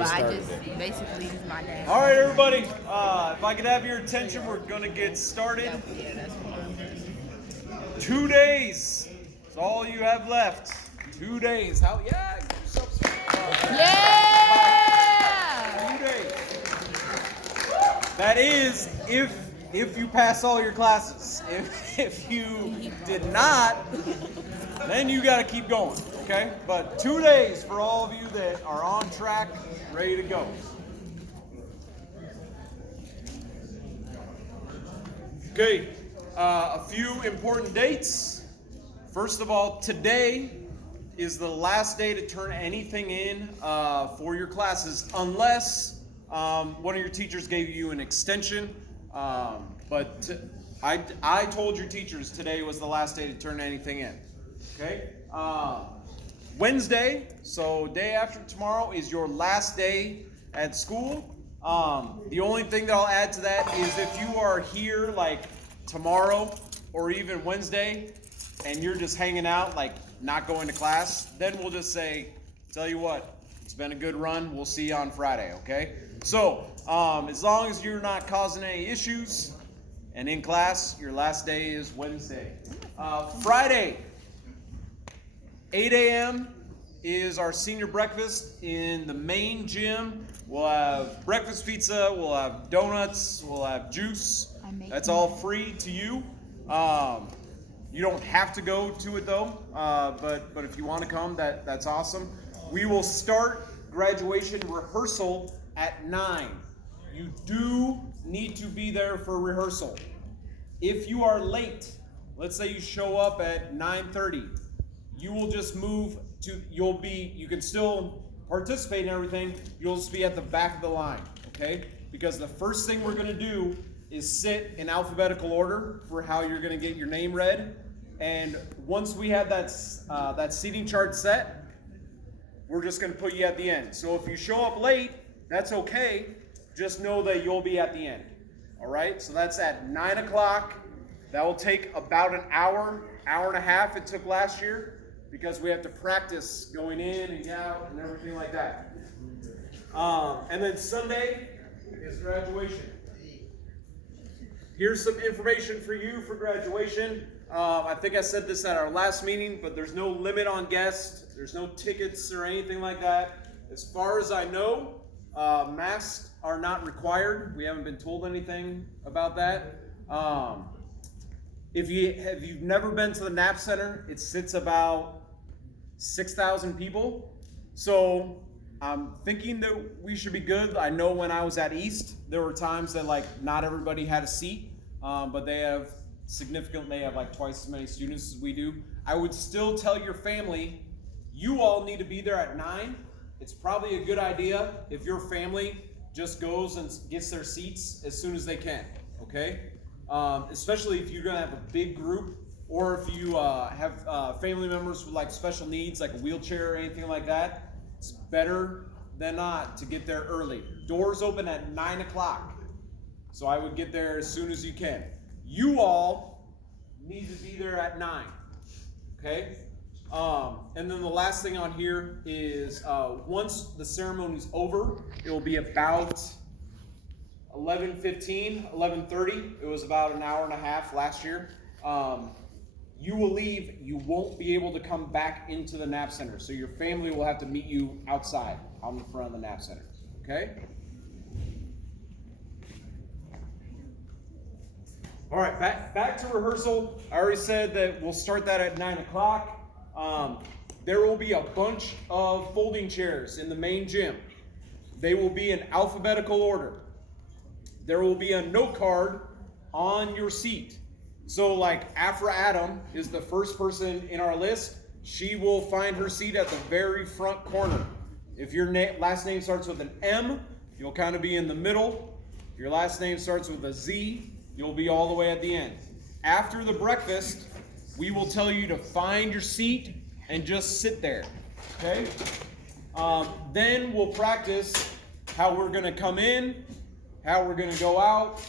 already but I started just it. basically use my dad. All right, everybody. If I could have your attention, we're going to get started. Yeah, that's what I'm doing. 2 days. That's all you have left. 2 days. How? Yeah. Give yourself some. Yeah! 2 days. That is if you pass all your classes. If you did not, then you got to keep going. Okay. But 2 days for all of you that are on track, ready to go. Okay, a few important dates. First of all, today is the last day to turn anything in for your classes, unless one of your teachers gave you an extension. But I told your teachers today was the last day to turn anything in. Okay. Wednesday, so day after tomorrow, is your last day at school. The only thing that I'll add to that is if you are here like tomorrow or even Wednesday and you're just hanging out, like not going to class, then we'll just say, tell you what, it's been a good run. We'll see you on Friday, okay? So, as long as you're not causing any issues and in class, your last day is Wednesday. Friday, 8 a.m. is our senior breakfast in the main gym. We'll have breakfast pizza, we'll have donuts, we'll have juice. That's all free to you. You don't have to go to it though, but if you want to come, that's awesome. We will start graduation rehearsal at 9. You do need to be there for rehearsal. If you are late, let's say you show up at 9:30, you will just move to, you can still participate in everything, you'll just be at the back of the line, okay? Because the first thing we're gonna do is sit in alphabetical order for how you're gonna get your name read. And once we have that seating chart set, we're just gonna put you at the end. So if you show up late, that's okay, just know that you'll be at the end, all right? So that's at 9 o'clock. That will take about an hour and a half it took last year, because we have to practice going in and out and everything like that. And then Sunday is graduation. Here's some information for you for graduation. I think I said this at our last meeting, but there's no limit on guests. There's no tickets or anything like that. As far as I know, masks are not required. We haven't been told anything about that. If you've never been to the Knapp Center, it sits about 6,000 people. So I'm thinking that we should be good. I know when I was at East, there were times that like not everybody had a seat, but they have like twice as many students as we do. I would still tell your family, you all need to be there at 9. It's probably a good idea if your family just goes and gets their seats as soon as they can, okay? Especially if you're gonna have a big group, or if you have family members with like special needs, like a wheelchair or anything like that. It's better than not to get there early. Doors open at 9 o'clock, so I would get there as soon as you can. You all need to be there at 9, okay? And then the last thing on here is once the ceremony's over, it will be about 11:15, 11:30. It was about an hour and a half last year. You will leave. You won't be able to come back into the Knapp Center. So your family will have to meet you outside on the front of the Knapp Center. Okay? All right, back to rehearsal. I already said that we'll start that at 9 o'clock. There will be a bunch of folding chairs in the main gym. They will be in alphabetical order. There will be a note card on your seat. So like Afra Adam is the first person in our list. She will find her seat at the very front corner. If your last name starts with an M, you'll kind of be in the middle. If your last name starts with a Z, you'll be all the way at the end. After the breakfast, we will tell you to find your seat and just sit there, okay? Then we'll practice how we're gonna come in, how we're gonna go out.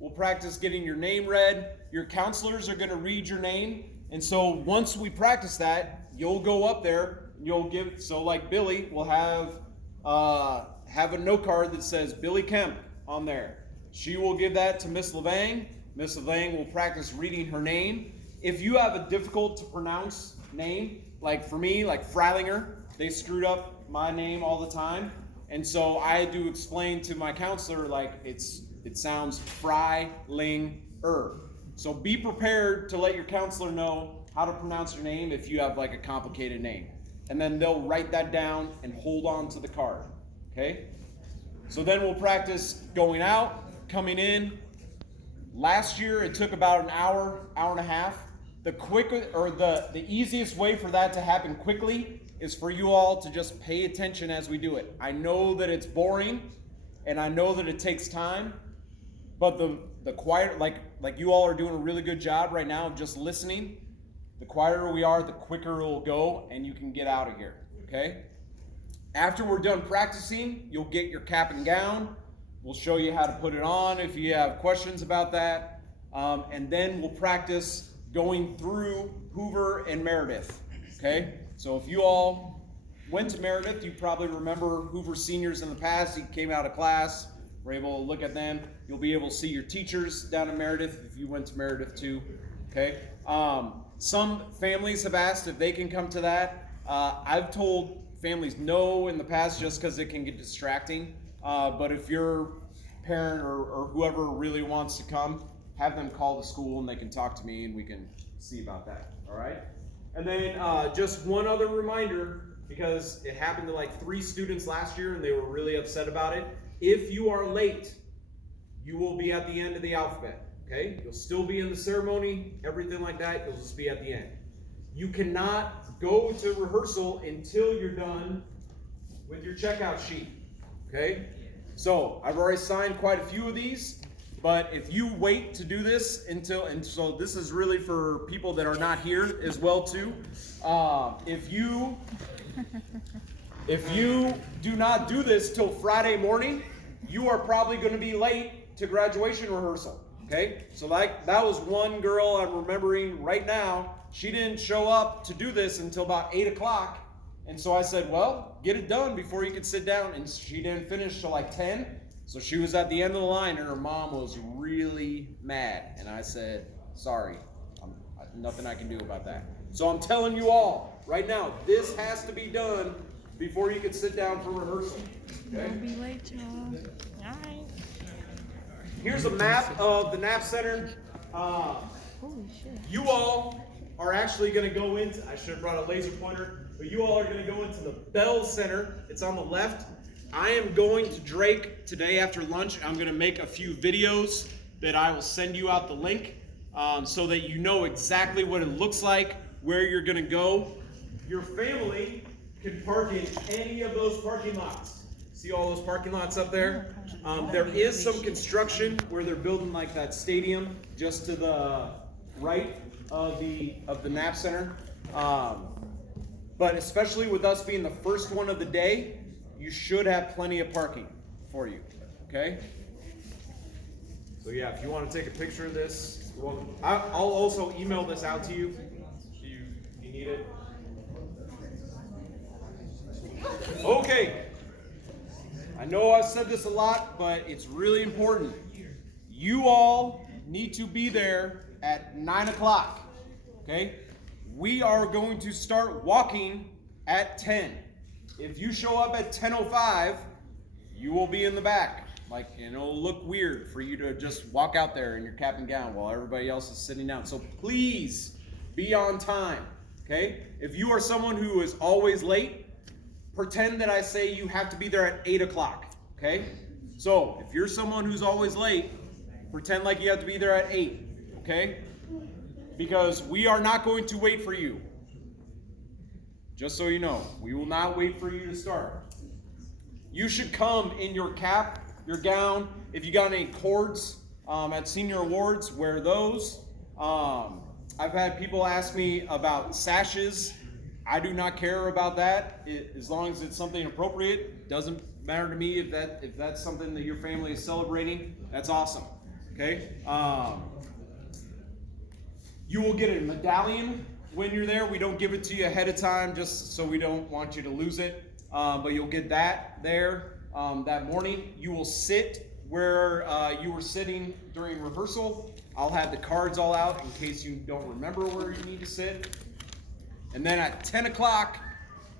We'll practice getting your name read. Your counselors are gonna read your name. And so once we practice that, you'll go up there, you'll give, so like Billy will have have a note card that says Billy Kemp on there. She will give that to Miss Levang. Miss Levang will practice reading her name. If you have a difficult to pronounce name, like for me, like Freilinger, they screwed up my name all the time. And so I had to explain to my counselor, like it sounds Freilinger. So be prepared to let your counselor know how to pronounce your name if you have like a complicated name. And then they'll write that down and hold on to the card, okay? So then we'll practice going out, coming in. Last year it took about an hour, hour and a half. The easiest way for that to happen quickly is for you all to just pay attention as we do it. I know that it's boring and I know that it takes time, but the quieter, like you all are doing a really good job right now of just listening. The quieter we are, the quicker it will go and you can get out of here, okay? After we're done practicing, you'll get your cap and gown. We'll show you how to put it on if you have questions about that. And then we'll practice going through Hoover and Meredith, okay? So if you all went to Meredith, you probably remember Hoover seniors in the past. You came out of class, were able to look at them. You'll be able to see your teachers down in Meredith if you went to Meredith too, okay? Some families have asked if they can come to that. I've told families no in the past just because it can get distracting. But if your parent or whoever really wants to come, have them call the school and they can talk to me and we can see about that, all right? And then just one other reminder, because it happened to like 3 students last year and they were really upset about it. If you are late, you will be at the end of the alphabet, okay? You'll still be in the ceremony, everything like that, you'll just be at the end. You cannot go to rehearsal until you're done with your checkout sheet, okay? So I've already signed quite a few of these, but if you wait to do this and so this is really for people that are not here as well too. If you do not do this till Friday morning, you are probably going to be late to graduation rehearsal, okay? So that was one girl I'm remembering right now. She didn't show up to do this until about 8 o'clock. And so I said, well, get it done before you can sit down. And she didn't finish till like 10. So she was at the end of the line and her mom was really mad. And I said, sorry, nothing I can do about that. So I'm telling you all right now, this has to be done before you can sit down for rehearsal. Okay? Don't be late, John. All right. Here's a map of the Knapp Center. Holy shit. You all are actually going to go into, I should have brought a laser pointer, but you all are going to go into the Bell Center. It's on the left. I am going to Drake today after lunch. I'm going to make a few videos that I will send you out the link so that you know exactly what it looks like, where you're going to go. Your family can park in any of those parking lots. See all those parking lots up there? There is some construction where they're building like that stadium just to the right of the Knapp Center. But especially with us being the first one of the day, you should have plenty of parking for you, okay? So yeah, if you want to take a picture of this, well, I'll also email this out to you if you need it. Okay. I know I've said this a lot, but it's really important. You all need to be there at 9 o'clock, okay? We are going to start walking at 10. If you show up at 10:05, you will be in the back. Like, and it'll look weird for you to just walk out there in your cap and gown while everybody else is sitting down. So please be on time, okay? If you are someone who is always late, pretend that I say you have to be there at 8 o'clock, okay? So if you're someone who's always late, pretend like you have to be there at 8, okay? Because we are not going to wait for you. Just so you know, we will not wait for you to start. You should come in your cap, your gown. If you got any cords at senior awards, wear those. I've had people ask me about sashes. I do not care about that. As long as it's something appropriate, doesn't matter to me if that's something that your family is celebrating. That's awesome. Okay. You will get a medallion when you're there. We don't give it to you ahead of time just so we don't want you to lose it. but you'll get that there that morning. You will sit where you were sitting during rehearsal. I'll have the cards all out in case you don't remember where you need to sit. And then at 10 o'clock,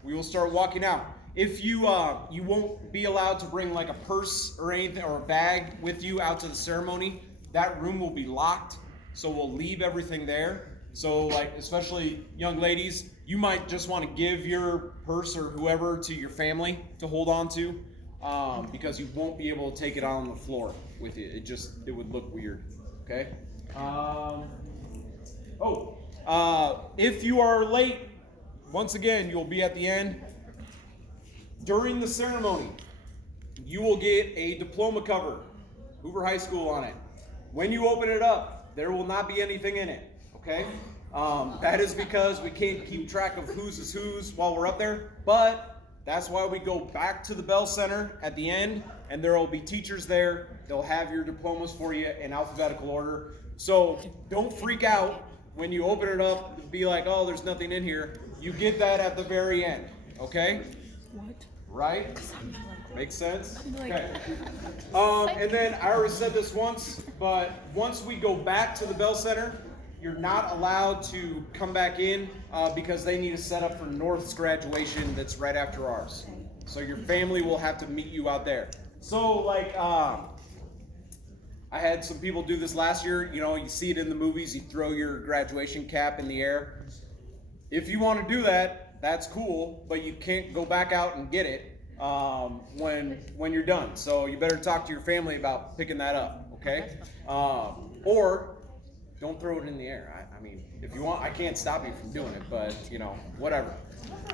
we will start walking out. If you you won't be allowed to bring like a purse or anything or a bag with you out to the ceremony. That room will be locked, so we'll leave everything there. So like, especially young ladies, you might just want to give your purse or whoever to your family to hold on to, because you won't be able to take it out on the floor with you. It would look weird. Okay. If you are late, once again, you'll be at the end. During the ceremony, you will get a diploma cover, Hoover High School on it. When you open it up, there will not be anything in it, okay? That is because we can't keep track of whose is whose while we're up there, but that's why we go back to the Bell Center at the end, and there will be teachers there. They'll have your diplomas for you in alphabetical order. So don't freak out when you open it up and be like, oh, there's nothing in here. You get that at the very end, okay? What? Right? Makes sense? Okay. And then I already said this once, but once we go back to the Bell Center, you're not allowed to come back in because they need to set up for North's graduation that's right after ours. So your family will have to meet you out there. So like, I had some people do this last year. You know, you see it in the movies, you throw your graduation cap in the air. If you want to do that, that's cool, but you can't go back out and get it when you're done. So you better talk to your family about picking that up, okay? Or don't throw it in the air. I mean, if you want, I can't stop you from doing it, but you know, whatever.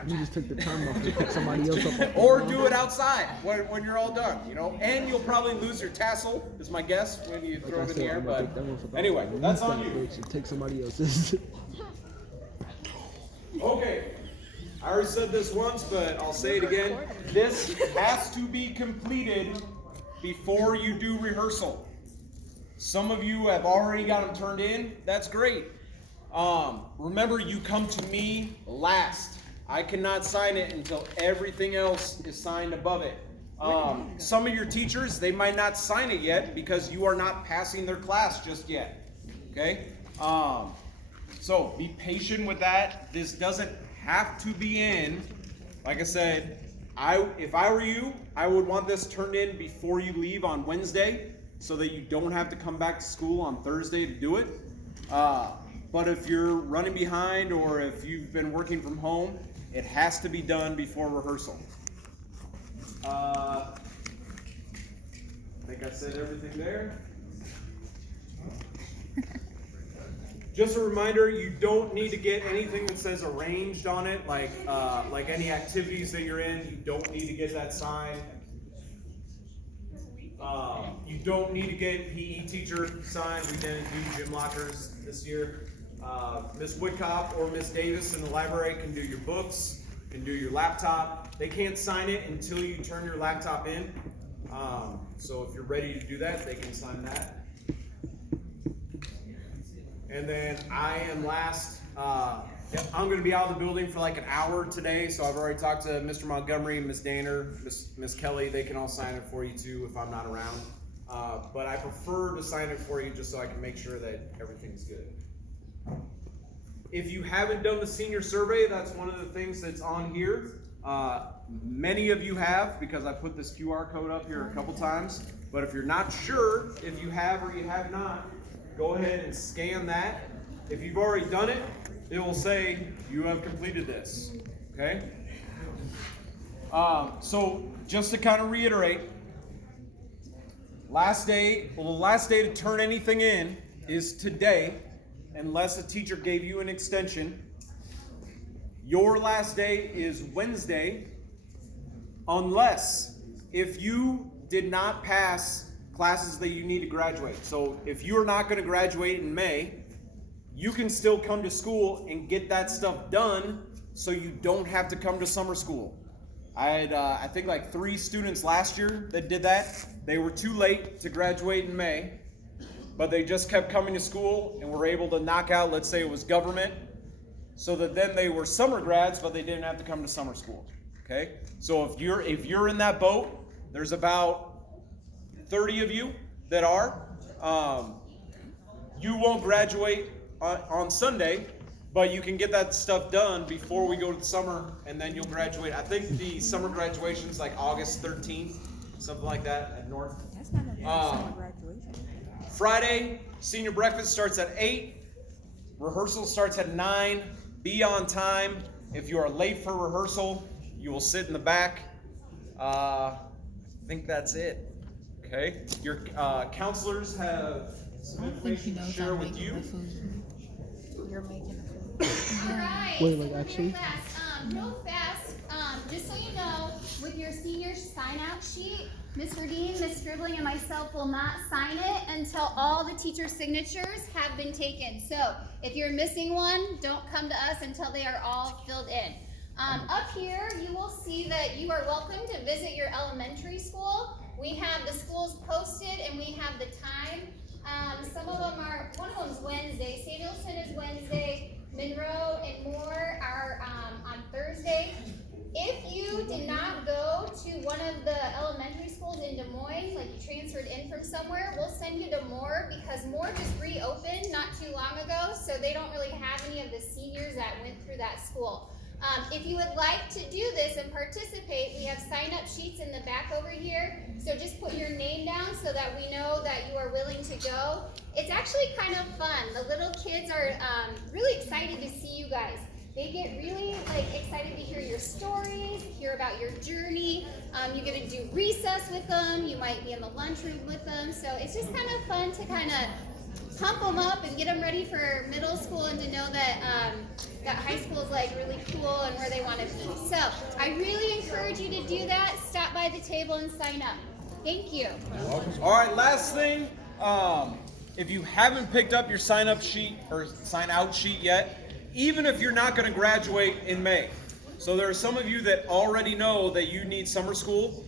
You just took the time off to pick somebody else up. Or do it outside when you're all done, you know? And you'll probably lose your tassel, is my guess, when you throw it in the air, but anyway, that's on you. Take somebody else's. Okay. I already said this once, but I'll say it again. This has to be completed before you do rehearsal. Some of you have already got them turned in. That's great. Remember, you come to me last. I cannot sign it until everything else is signed above it. Some of your teachers, they might not sign it yet because you are not passing their class just yet. Okay? So be patient with that. This doesn't have to be in. Like I said, if I were you, I would want this turned in before you leave on Wednesday so that you don't have to come back to school on Thursday to do it. But if you're running behind or if you've been working from home, it has to be done before rehearsal. I think I said everything there. Just a reminder, you don't need to get anything that says arranged on it, like any activities that you're in, you don't need to get that signed. You don't need to get PE teacher signed. We didn't do gym lockers this year. Miss Woodcop or Miss Davis in the library can do your books, can do your laptop. They can't sign it until you turn your laptop in. So if you're ready to do that, they can sign that. And then I am last. I'm going to be out of the building for like an hour today, so I've already talked to Mr. Montgomery, Miss Danner, Miss Kelly. They can all sign it for you too if I'm not around. But I prefer to sign it for you just so I can make sure that everything's good. If you haven't done the senior survey, that's one of the things that's on here. Many of you have, because I put this QR code up here a couple times. But if you're not sure if you have or you have not, go ahead and scan that. If you've already done it, it will say you have completed this, okay? So just to kind of reiterate, the last day to turn anything in is today, unless a teacher gave you an extension. Your last day is Wednesday, unless if you did not pass classes that you need to graduate. So if you're not going to graduate in May, you can still come to school and get that stuff done so you don't have to come to summer school. I had, I think like 3 students last year that did that. They were too late to graduate in May, but they just kept coming to school and were able to knock out, let's say it was government, so that then they were summer grads, but they didn't have to come to summer school, Okay, so if you're in that boat, there's about 30 of you that are. You won't graduate on Sunday, but you can get that stuff done before we go to the summer, and then you'll graduate. I think the summer graduation's like August 13th, something like that at North. That's not a summer graduation. Friday, senior breakfast starts at 8. Rehearsal starts at 9. Be on time. If you are late for rehearsal, you will sit in the back. I think that's it. Okay. Your counselors have some information to share with you. You're making the food. All right. Wait, like, so actually? real fast, just so you know, with your senior sign-out sheet, Mr. Dean, Ms. Scribbling, and myself will not sign it until all the teacher signatures have been taken. So if you're missing one, don't come to us until they are all filled in. Up here, you will see that you are welcome to visit your elementary school. We have the schools posted and we have the time. Some of them are, one of them is Wednesday. Samuelson is Wednesday. Monroe and Moore are on Thursday. If you did not go to one of the elementary schools in Des Moines, like you transferred in from somewhere, we'll send you to Moore because Moore just reopened not too long ago, so they don't really have any of the seniors that went through that school. If you would like to do this and participate, we have sign-up sheets in the back over here. So just put your name down so that we know that you are willing to go. It's actually kind of fun. The little kids are really excited to see you guys. They get really excited to hear your stories, hear about your journey. You get to do recess with them. You might be in the lunchroom with them. So it's just kind of fun to kind of pump them up and get them ready for middle school and to know that that high school is really cool and where they want to be. So I really encourage you to do that. Stop by the table and sign up. Thank you. All right, last thing. If you haven't picked up your sign-up sheet or sign-out sheet yet, even if you're not going to graduate in May. So there are some of you that already know that you need summer school.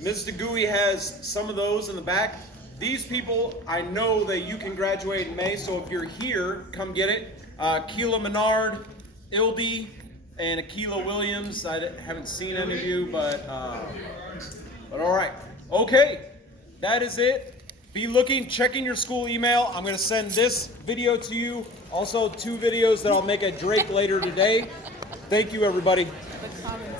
Ms. DeGuy has some of those in the back. These people, I know that you can graduate in May, so if you're here, come get it. Keela Menard, Ilby, and Akila Williams. I haven't seen any of you, but all right. Okay, that is it. Be looking, checking your school email. I'm going to send this video to you. Also, 2 videos that I'll make at Drake later today. Thank you, everybody. The common